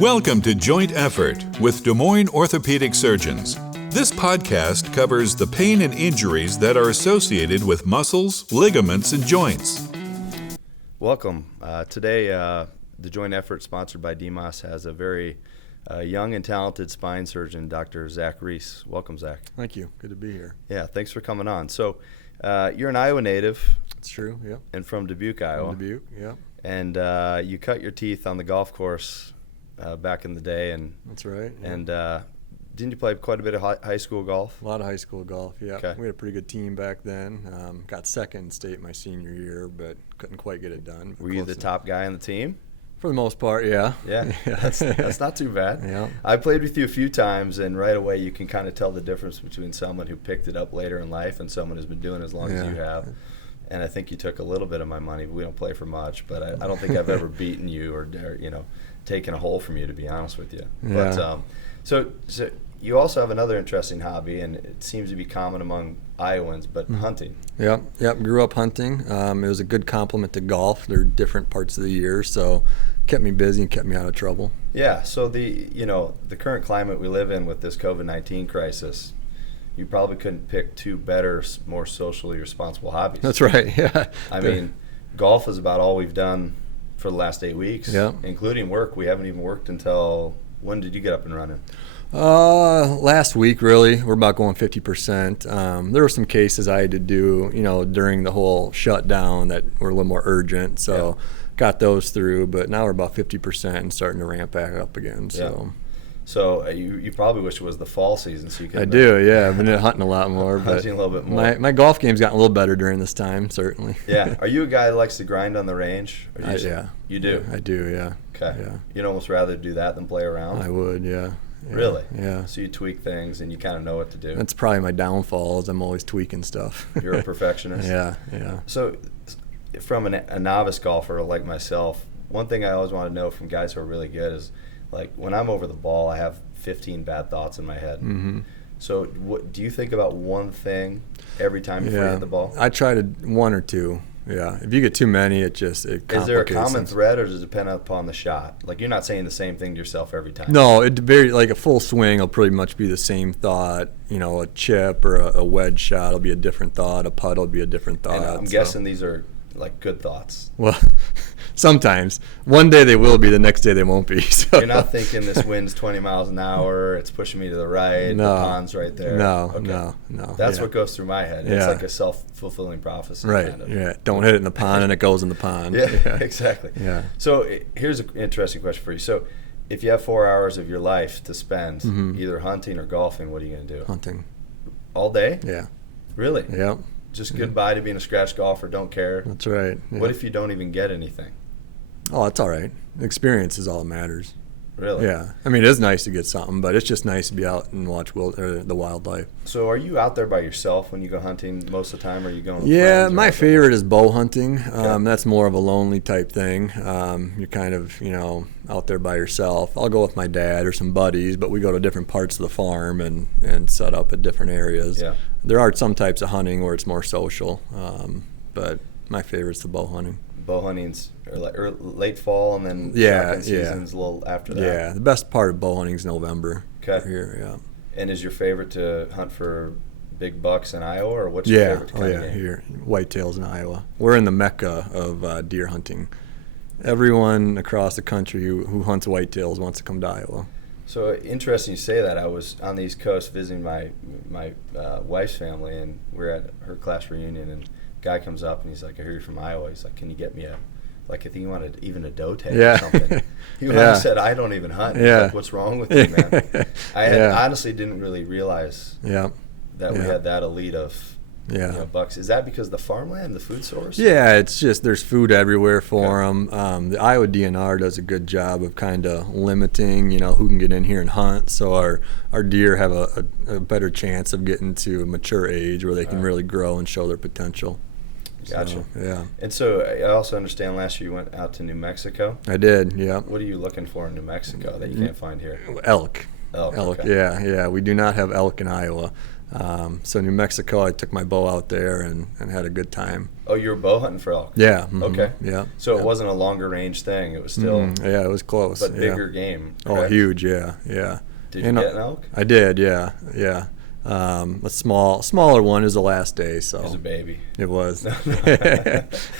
Welcome to Joint Effort with Des Moines Orthopedic Surgeons. This podcast covers the pain and injuries that are associated with muscles, ligaments, and joints. Welcome. Today, the Joint Effort, sponsored by DMOS, has a very young and talented spine surgeon, Dr. Zachary Ries. Welcome, Zach. Thank you. Good to be here. Yeah, thanks for coming on. So, you're an Iowa native. That's true, yep. And from Dubuque, Iowa. From Dubuque, yep. And you cut your teeth on the golf course back in the day. And that's right. Yep. And didn't you play quite a bit of high school golf? A lot of high school golf, yeah. Okay. We had a pretty good team back then. Got second in state my senior year, but couldn't quite get it done. Were you the top guy on the team? For the most part, yeah. Yeah, that's not too bad. Yeah. I played with you a few times, and right away you can kind of tell the difference between someone who picked it up later in life and someone who's been doing it as long as you have. And I think you took a little bit of my money. We don't play for much, but I don't think I've ever beaten you or taken a hole from you, to be honest with you. Yeah. But so you also have another interesting hobby, and it seems to be common among Iowans, but hunting. Yep. Grew up hunting. It was a good complement to golf. They're different parts of the year, so kept me busy and kept me out of trouble. Yeah. So the current climate we live in with this COVID-19 crisis, you probably couldn't pick two better, more socially responsible hobbies. That's right. Yeah. I mean, golf is about all we've done for the last 8 weeks, including work. We haven't even worked until, when did you get up and running? Last week, really. We're about going 50%. There were some cases I had to do, during the whole shutdown that were a little more urgent, so got those through. But now we're about 50% and starting to ramp back up again. So. So you probably wish it was the fall season, so you could. I do, yeah. I've been hunting a lot more. Hunting a little bit more. My golf game's gotten a little better during this time, certainly. Yeah. Are you a guy that likes to grind on the range? Yeah. You do? I do, yeah. Okay. Yeah. You'd almost rather do that than play around? I would, yeah. Really? Yeah. So you tweak things and you kind of know what to do. That's probably my downfall, is I'm always tweaking stuff. You're a perfectionist? Yeah. So from a novice golfer like myself, one thing I always want to know from guys who are really good is, like, when I'm over the ball, I have 15 bad thoughts in my head. Mm-hmm. So what do you think about one thing every time before you hit the ball? I try to one or two. Yeah. If you get too many, it complicates. Is there a common thread, or does it depend upon the shot? Like, you're not saying the same thing to yourself every time. No, like a full swing will pretty much be the same thought. A chip or a wedge shot will be a different thought. A putt will be a different thought. And I'm guessing these are like good thoughts. Well, sometimes. One day they will be, the next day they won't be. So. You're not thinking this wind's 20 miles an hour, it's pushing me to the right, the pond's right there. No. That's what goes through my head. It's like a self-fulfilling prophecy. Right, kind of. Yeah. Don't hit it in the pond and it goes in the pond. Yeah, exactly. Yeah. So here's an interesting question for you. So if you have 4 hours of your life to spend either hunting or golfing, what are you going to do? Hunting. All day? Yeah. Really? Yep. Just goodbye to being a scratch golfer, don't care. That's right. Yeah. What if you don't even get anything? Oh, that's all right. Experience is all that matters. Really? Yeah. I mean, it is nice to get something, but it's just nice to be out and watch the wildlife. So are you out there by yourself when you go hunting most of the time, or are you going with Yeah, friends? my favorite is bow hunting. Okay. That's more of a lonely type thing. You're kind of, out there by yourself. I'll go with my dad or some buddies, but we go to different parts of the farm and set up at different areas. Yeah. There are some types of hunting where it's more social, but my favorite's the bow hunting. Bow hunting's late fall, and then shotgun season's a little after that. Yeah, the best part of bow hunting is November. Okay. Here, yeah. And is your favorite to hunt for big bucks in Iowa, or what's your favorite kind of game? Here, whitetails in Iowa. We're in the mecca of deer hunting. Everyone across the country who hunts whitetails wants to come to Iowa. So interesting you say that. I was on the East Coast visiting my wife's family, and we're at her class reunion, and guy comes up and he's like, I hear you're from I He's like, can you get me I think he wanted even a doe tag or something. He said, I don't even hunt. Yeah. Like, what's wrong with you, man? I honestly didn't really realize that we had that elite of bucks. Is that because of the farmland, the food source? Yeah, it's just there's food everywhere for them. The Iowa DNR does a good job of kind of limiting, who can get in here and hunt. So our deer have a better chance of getting to a mature age where they can really grow and show their potential. Gotcha. So, yeah. And so I also understand last year you went out to New Mexico. I did, yeah. What are you looking for in New Mexico that you can't find here? Elk. Okay. Yeah. We do not have elk in Iowa. So New Mexico, I took my bow out there and had a good time. Oh, you were bow hunting for elk? Yeah. Okay. Yeah. So it wasn't a longer range thing. It was still. Yeah, it was close. But bigger game. Oh, correct? huge. Yeah. Did you get an elk? I did. Yeah. A smaller one is the last day. So it was a baby. It was.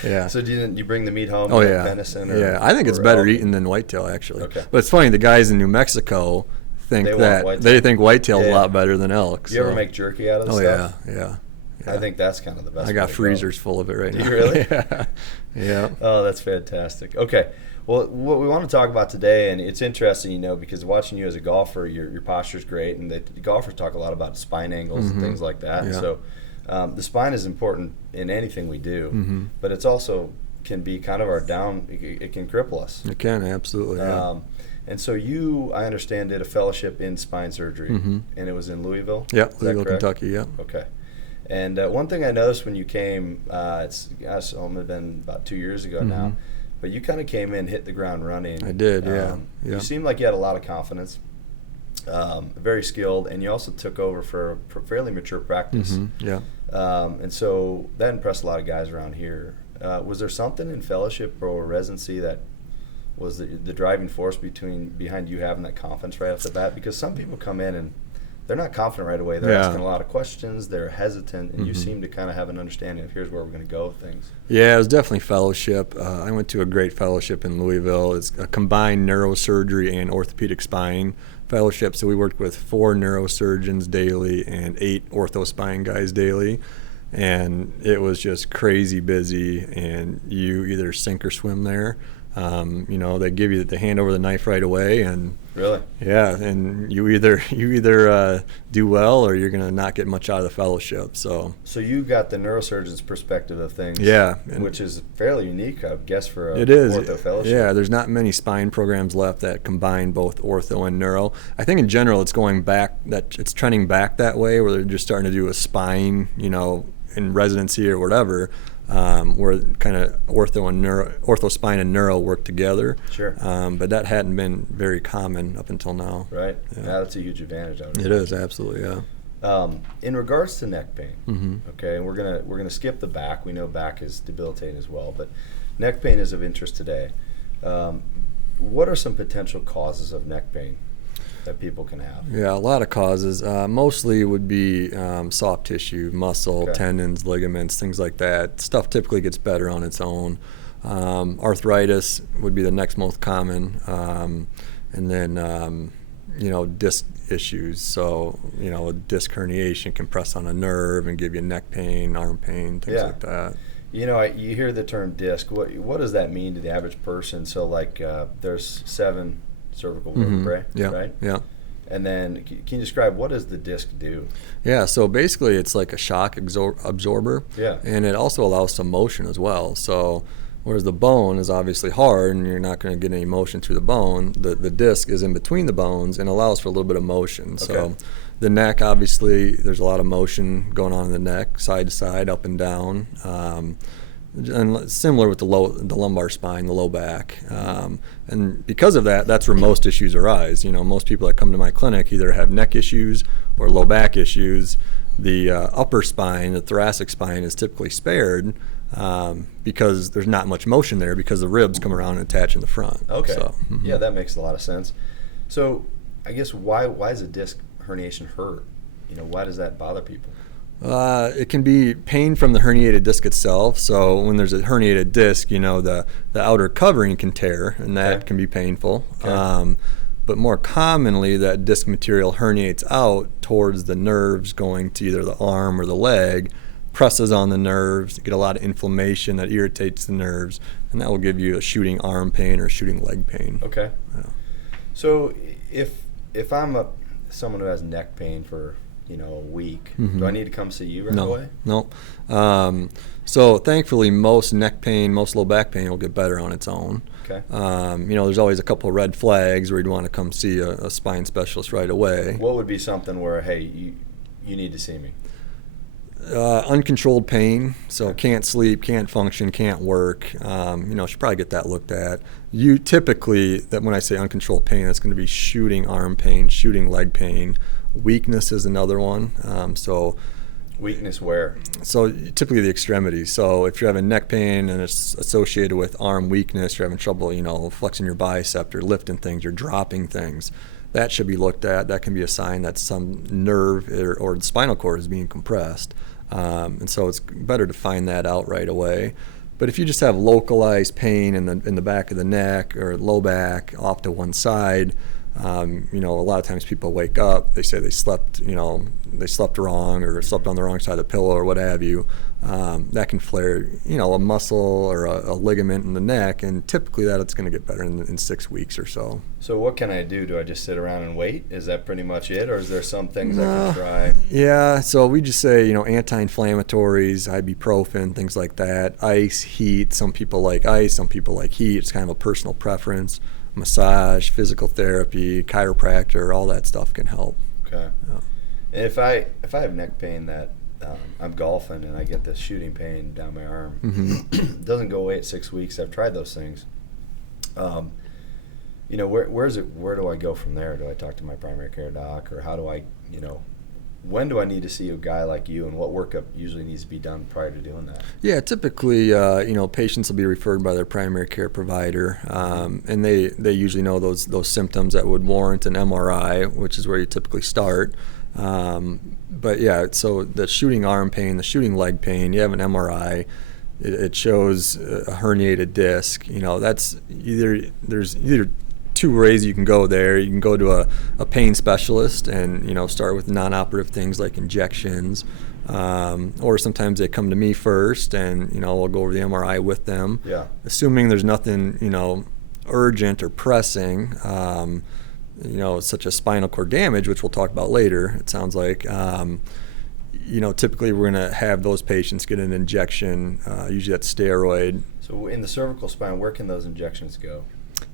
Yeah. So didn't you bring the meat home? Oh yeah. Venison. I think it's better elk? eaten than whitetail actually. Okay. But it's funny. The guys in New Mexico think they think whitetail's a lot better than elk. You ever make jerky out of this stuff? Yeah. I think that's kind of the best. I got freezers full of it right now. Do you really? Yeah. Oh, that's fantastic. Okay. Well, what we want to talk about today, and it's interesting, because watching you as a golfer, your posture's great, and the golfers talk a lot about spine angles and things like that. Yeah. So the spine is important in anything we do, but it's also can be kind of our down. It can cripple us. It can, absolutely. Yeah. And so you, I understand, did a fellowship in spine surgery, and it was in Louisville? Yeah, Louisville, Kentucky, yeah. Okay. And one thing I noticed when you came, it's only been about 2 years ago now, but you kind of came in, hit the ground running. I did, yeah. You seemed like you had a lot of confidence, very skilled, and you also took over for fairly mature practice. Yeah. And so that impressed a lot of guys around here. Was there something in fellowship or residency that was the driving force behind you having that confidence right off the bat? Because some people come in and they're not confident right away. They're asking a lot of questions. They're hesitant, and you seem to kind of have an understanding of here's where we're going to go with things. Yeah, it was definitely fellowship. I went to a great fellowship in Louisville. It's a combined neurosurgery and orthopedic spine fellowship. So we worked with 4 neurosurgeons daily and 8 ortho spine guys daily. And it was just crazy busy, and you either sink or swim there. They give you the hand over the knife right away, and really, yeah, and you either do well or you're gonna not get much out of the fellowship. So you got the neurosurgeon's perspective of things, which is fairly unique, I guess, for a ortho fellowship. Yeah, there's not many spine programs left that combine both ortho and neuro. I think in general it's going back, that it's trending back that way, where they're just starting to do a spine, in residency or whatever. Where kind of ortho spine and neuro work together. Sure. But that hadn't been very common up until now. Right. Yeah, that's a huge advantage. It is, absolutely, yeah. In regards to neck pain, okay, and we're gonna skip the back. We know back is debilitating as well, but neck pain is of interest today. What are some potential causes of neck pain that people can have? Yeah, a lot of causes. Mostly would be soft tissue, muscle, tendons, ligaments, things like that. Stuff typically gets better on its own. Arthritis would be the next most common. And then, disc issues. So, a disc herniation can press on a nerve and give you neck pain, arm pain, things like that. You hear the term disc. What does that mean to the average person? So, there's 7 cervical vertebrae, right? Yeah. And then can you describe what does the disc do? Yeah, so basically it's like a shock absorber. Yeah. And it also allows some motion as well. So whereas the bone is obviously hard and you're not going to get any motion through the bone, the disc is in between the bones and allows for a little bit of motion. Okay. So the neck, obviously, there's a lot of motion going on in the neck, side to side, up and down. And similar with the lumbar spine, the low back, and because of that, that's where most issues arise. Most people that come to my clinic either have neck issues or low back issues. The upper spine, the thoracic spine, is typically spared because there's not much motion there because the ribs come around and attach in the front. Okay. So, yeah, that makes a lot of sense. So, I guess why does a disc herniation hurt? Why does that bother people? It can be pain from the herniated disc itself. So when there's a herniated disc, the outer covering can tear, and that can be painful. Okay. But more commonly, that disc material herniates out towards the nerves going to either the arm or the leg, presses on the nerves, you get a lot of inflammation that irritates the nerves, and that will give you a shooting arm pain or shooting leg pain. Okay. Yeah. So if I'm someone who has neck pain for a week, do I need to come see you right away? No. So thankfully, most neck pain, most low back pain will get better on its own. Okay. There's always a couple of red flags where you'd want to come see a spine specialist right away. What would be something where, hey, you need to see me? Uncontrolled pain, so can't sleep, can't function, can't work. Should probably get that looked at. You typically, that when I say uncontrolled pain, that's going to be shooting arm pain, shooting leg pain. Weakness is another one. Weakness where? So typically the extremities. So if you're having neck pain and it's associated with arm weakness, you're having trouble, flexing your bicep, you're lifting things, you're dropping things. That should be looked at. That can be a sign that some nerve or the spinal cord is being compressed. And so it's better to find that out right away. But if you just have localized pain in the back of the neck or low back off to one side, a lot of times people wake up, they say they slept wrong or slept on the wrong side of the pillow or what have you. That can flare, a muscle or a ligament in the neck, and typically it's going to get better in 6 weeks or so. So what can I do? Do I just sit around and wait? Is that pretty much it, or is there some things I can try? Yeah, so we just say, anti-inflammatories, ibuprofen, things like that, ice, heat. Some people like ice, some people like heat. It's kind of a personal preference. Massage, physical therapy, chiropractor, all that stuff can help. Okay. Yeah. And if I have neck pain that I'm golfing and I get this shooting pain down my arm, it doesn't go away at 6 weeks. I've tried those things. Where do I go from there? Do I talk to my primary care doc, or how do I, when do I need to see a guy like you, and what workup usually needs to be done prior to doing that? Yeah, typically, patients will be referred by their primary care provider, and they usually know those symptoms that would warrant an MRI, which is where you typically start. But yeah, so the shooting arm pain, the shooting leg pain, you have an MRI, it shows a herniated disc. That's there's either two ways you can go there. You can go to a pain specialist and start with non-operative things like injections, or sometimes they come to me first and we'll go over the MRI with them. Yeah. Assuming there's nothing urgent or pressing, such as spinal cord damage, which we'll talk about later. It sounds like. Typically we're going to have those patients get an injection. Usually that's steroid. So in the cervical spine, where can those injections go?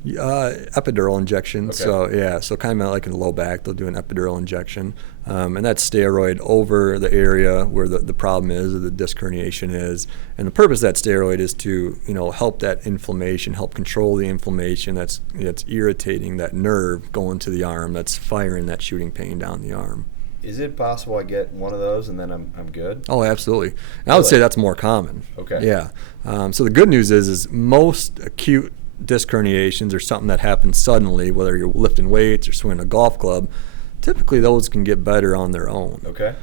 Epidural injection. Okay. So kind of like in the low back, they'll do an epidural injection, and that's steroid over the area where the problem is, or the disc herniation is. And the purpose of that steroid is to help that inflammation, help control the inflammation that's irritating that nerve going to the arm, that's firing that shooting pain down the arm. Is it possible I get one of those and then I'm good? Oh, absolutely. And I would say that's more common. Okay. Yeah. So the good news is most acute disc herniations are something that happens suddenly, whether you're lifting weights or swinging a golf club. Typically those can get better on their own. Okay.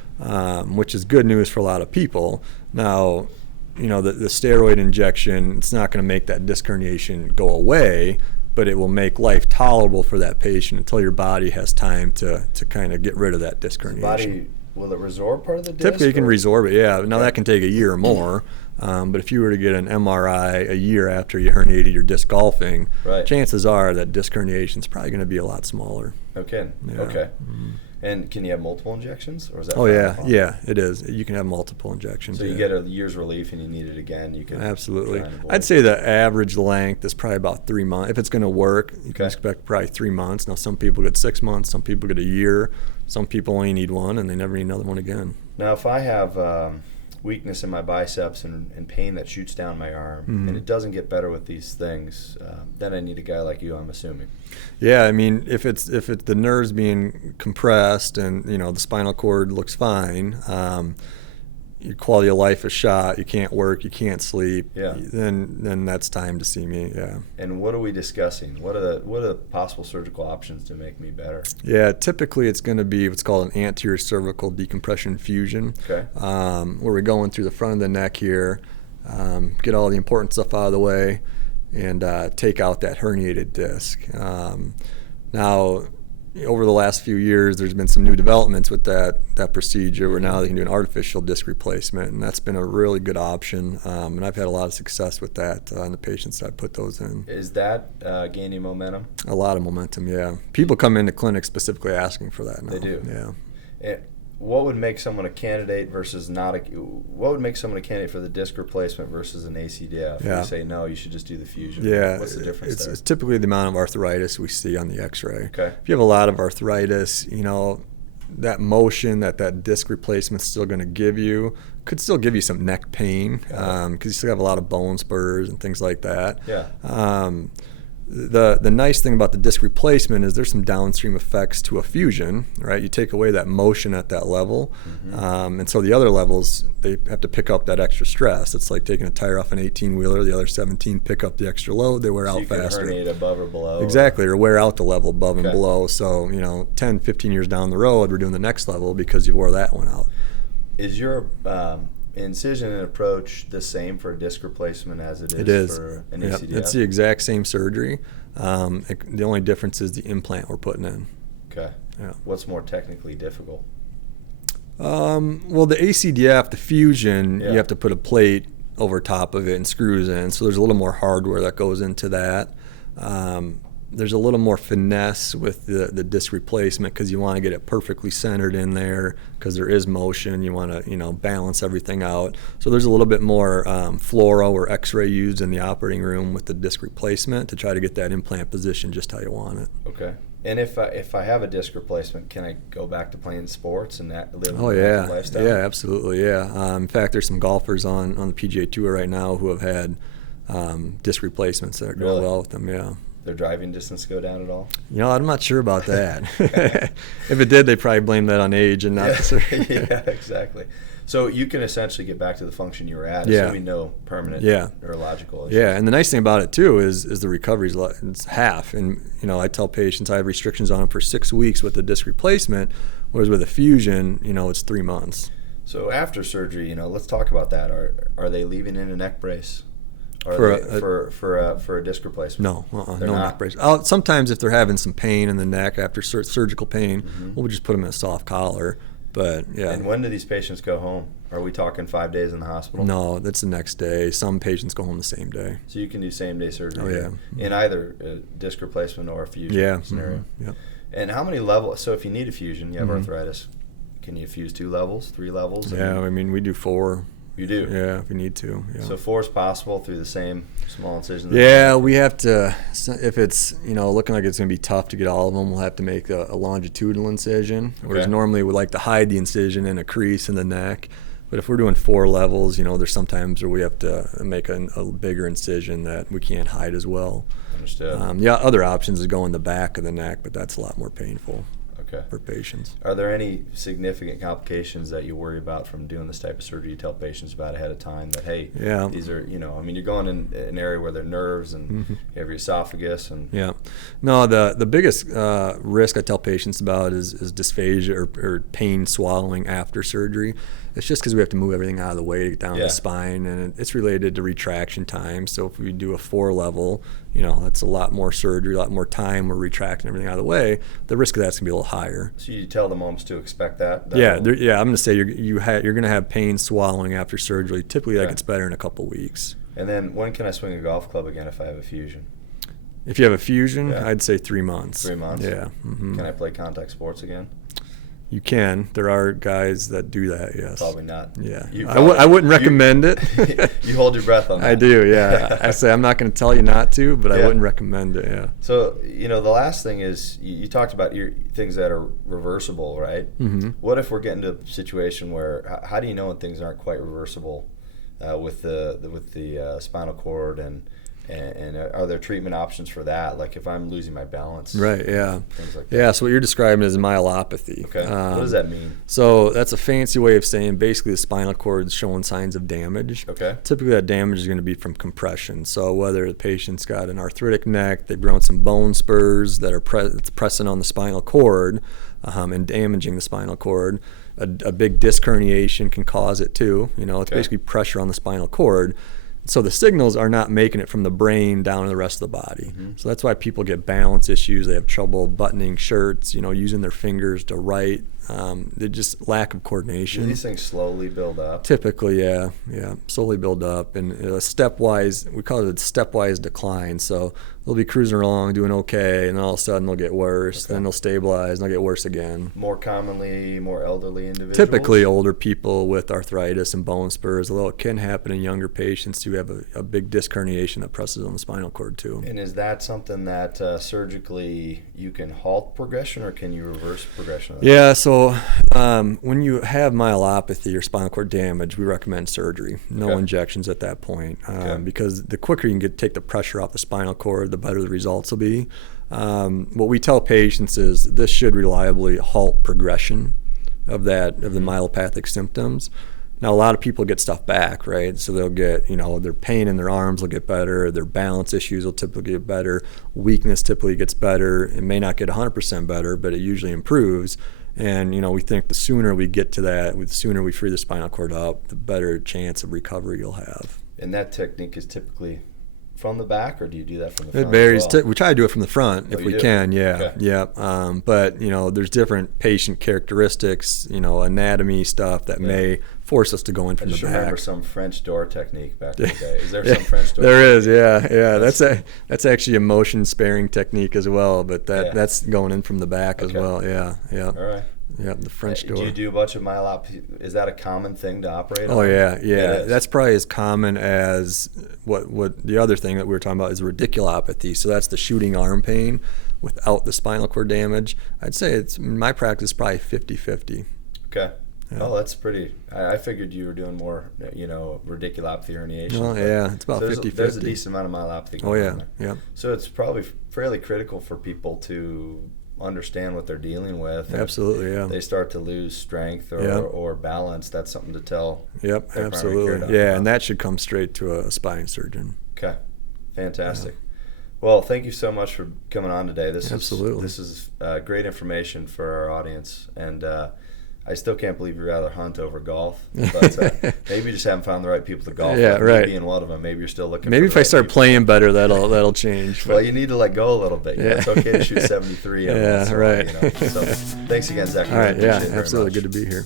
Which is good news for a lot of people. Now, the steroid injection, it's not going to make that disc herniation go away, but it will make life tolerable for that patient until your body has time to kind of get rid of that disc herniation. Will it resorb part of the disc? Typically you can resorb it, yeah. Now that can take a year or more. But if you were to get an MRI a year after you herniated your disc golfing, right, chances are that disc herniation is probably going to be a lot smaller. Okay. Yeah. Okay. Mm-hmm. And can you have multiple injections, or is that? Oh yeah, it is. You can have multiple injections. So you get a year's relief, and you need it again, you can. Absolutely. I'd say the average length is probably about 3 months. If it's going to work, you can Okay. expect probably 3 months. Now some people get 6 months, some people get a year, some people only need one, and they never need another one again. Now, if I have weakness in my biceps and pain that shoots down my arm, and it doesn't get better with these things, then I need a guy like you, I'm assuming. Yeah, I mean, if it's the nerves being compressed and the spinal cord looks fine, your quality of life is shot, you can't work, you can't sleep, Yeah. then that's time to see me. Yeah. And what are we discussing? What are the possible surgical options to make me better? Yeah, typically it's going to be what's called an anterior cervical decompression fusion, Okay. where we're going through the front of the neck here, get all the important stuff out of the way, and take out that herniated disc. Now, over the last few years, there's been some new developments with that procedure where now they can do an artificial disc replacement, and that's been a really good option. And I've had a lot of success with that in the patients that I put those in. Is that gaining momentum? A lot of momentum, yeah. People come into clinic specifically asking for that now. They do. Yeah. What would make someone a candidate versus not a? What would make someone a candidate for the disc replacement versus an ACDF? Yeah. You say no, you should just do the fusion. Yeah. What's the difference there? It's typically the amount of arthritis we see on the X-ray. Okay. If you have a lot of arthritis, that motion that disc replacement's still going to give you could still give you some neck pain because you still have a lot of bone spurs and things like that. Yeah. The nice thing about the disc replacement is there's some downstream effects to a fusion, right? You take away that motion at that level, and so the other levels, they have to pick up that extra stress. It's like taking a tire off an 18-wheeler, the other 17 pick up the extra load, they wear So out you can faster. herniate above or below. Exactly, or wear out the level above and below. So, 10, 15 years down the road, we're doing the next level because you wore that one out. Is your incision and approach the same for a disc replacement as it is for an ACDF? It's the exact same surgery. The only difference is the implant we're putting in. Okay. Yeah. What's more technically difficult? Well, the ACDF, the fusion, you have to put a plate over top of it and screws in. So there's a little more hardware that goes into that. There's a little more finesse with the disc replacement because you want to get it perfectly centered in there because there is motion. You want to balance everything out. So there's a little bit more fluoro or X-ray used in the operating room with the disc replacement to try to get that implant position just how you want it. Okay. And if I have a disc replacement, can I go back to playing sports and live Oh an yeah, active lifestyle? yeah, absolutely, yeah. In fact, there's some golfers on the PGA Tour right now who have had disc replacements that are going well with them. Yeah. Their driving distance go down at all? I'm not sure about that. If it did, they'd probably blame that on age and not the surgery. Yeah, exactly. So you can essentially get back to the function you were at, assuming no permanent neurological issues. Yeah, and the nice thing about it too is the recovery is half. And I tell patients I have restrictions on them for 6 weeks with the disc replacement, whereas with a fusion, it's 3 months. So after surgery, let's talk about that. Are they leaving in a neck brace? For a disc replacement? No, no neck brace. Sometimes if they're having some pain in the neck after surgical pain, we'll just put them in a soft collar. But yeah. And when do these patients go home? Are we talking 5 days in the hospital? No, that's the next day. Some patients go home the same day. So you can do same-day surgery in either a disc replacement or a fusion scenario? Yep. And how many levels? So if you need a fusion, you have arthritis, can you fuse 2 levels, 3 levels? Yeah, we do 4. You do? Yeah, if we need to. Yeah. So 4 is possible through the same small incision? Yeah, we have to, if it's, looking like it's going to be tough to get all of them, we'll have to make a longitudinal incision, whereas normally we like to hide the incision in a crease in the neck. But if we're doing 4 levels, there's sometimes where we have to make a bigger incision that we can't hide as well. Understood. Other options is go in the back of the neck, but that's a lot more painful. For patients. Are there any significant complications that you worry about from doing this type of surgery? You tell patients about ahead of time that, hey, these are, you're going in an area where there are nerves and you have your esophagus. No, the biggest risk I tell patients about is dysphagia or pain swallowing after surgery. It's just because we have to move everything out of the way to get down the spine, and it's related to retraction time. So if we do a 4 level, that's a lot more surgery, a lot more time. We're retracting everything out of the way. The risk of that's gonna be a little higher. So you tell the moms to expect that? I'm gonna say you're gonna have pain swallowing after surgery. Typically, that gets better in a couple weeks. And then when can I swing a golf club again if I have a fusion? If you have a fusion, I'd say 3 months. 3 months? Yeah. Can I play contact sports again? You can. There are guys that do that, yes. Probably not. Yeah. I wouldn't recommend it. You hold your breath on that. I do, yeah. I say I'm not going to tell you not to, but I wouldn't recommend it, yeah. So, the last thing is you talked about things that are reversible, right? Mm-hmm. What if we're getting to a situation where, how do you know when things aren't quite reversible with the spinal cord and are there treatment options for that? Like if I'm losing my balance? Right, yeah. Things like that. Yeah, so what you're describing is myelopathy. Okay, what does that mean? So that's a fancy way of saying basically the spinal cord is showing signs of damage. Okay. Typically that damage is going to be from compression. So whether the patient's got an arthritic neck, they've grown some bone spurs that are pressing on the spinal cord and damaging the spinal cord. A big disc herniation can cause it too. It's basically pressure on the spinal cord. So the signals are not making it from the brain down to the rest of the body. Mm-hmm. So that's why people get balance issues. They have trouble buttoning shirts, using their fingers to write. They just lack of coordination. Do these things slowly build up? Typically, yeah, slowly build up. And stepwise, we call it a stepwise decline. So they'll be cruising along, doing okay, and then all of a sudden they'll get worse. Then they'll stabilize, and they'll get worse again. More commonly, more elderly individuals? Typically older people with arthritis and bone spurs, although it can happen in younger patients who have a big disc herniation that presses on the spinal cord too. And is that something that surgically you can halt progression, or can you reverse progression of that? Yeah, so So when you have myelopathy or spinal cord damage, we recommend surgery. No injections at that point, because the quicker you can take the pressure off the spinal cord, the better the results will be. What we tell patients is this should reliably halt progression of the myelopathic symptoms. Now, a lot of people get stuff back, right? So they'll get, their pain in their arms will get better, their balance issues will typically get better, weakness typically gets better. It may not get 100% better, but it usually improves. And, we think the sooner we get to that, the sooner we free the spinal cord up, the better chance of recovery you'll have. And that technique is typically from the back, or do you do that from the front? It varies. As well? We try to do it from the front if we can, Okay. But, there's different patient characteristics, anatomy stuff that may force us to go in from the back. I remember some French door technique back in the day. Is there some French door? There is, yeah. That's actually a motion sparing technique as well, but that's going in from the back as well. Yeah. All right. Yeah, the French door. Do you do a bunch of myelopathy? Is that a common thing to operate on? Oh, yeah. That's probably as common as what the other thing that we were talking about is radiculopathy. So that's the shooting arm pain without the spinal cord damage. I'd say it's, in my practice, probably 50-50. Okay. Yeah. Oh, that's pretty. I figured you were doing more, radiculopathy herniation. Oh, yeah. It's about 50-50. There's a decent amount of myelopathy going on there. Yeah. So it's probably fairly critical for people to understand what they're dealing with. Absolutely, yeah. They start to lose strength or balance. That's something to tell. Yep, absolutely. Yeah, and that should come straight to a spine surgeon. Okay, fantastic. Yeah. Well, thank you so much for coming on today. This is great information for our audience, and I still can't believe you'd rather hunt over golf, but maybe you just haven't found the right people to golf with. Yeah, right. Being one of them, maybe you're still looking. Maybe for if I start playing better, that'll change. Well, you need to let go a little bit. It's okay to shoot 73. Yeah, right. So thanks again, Zachary. All right, absolutely. Good to be here.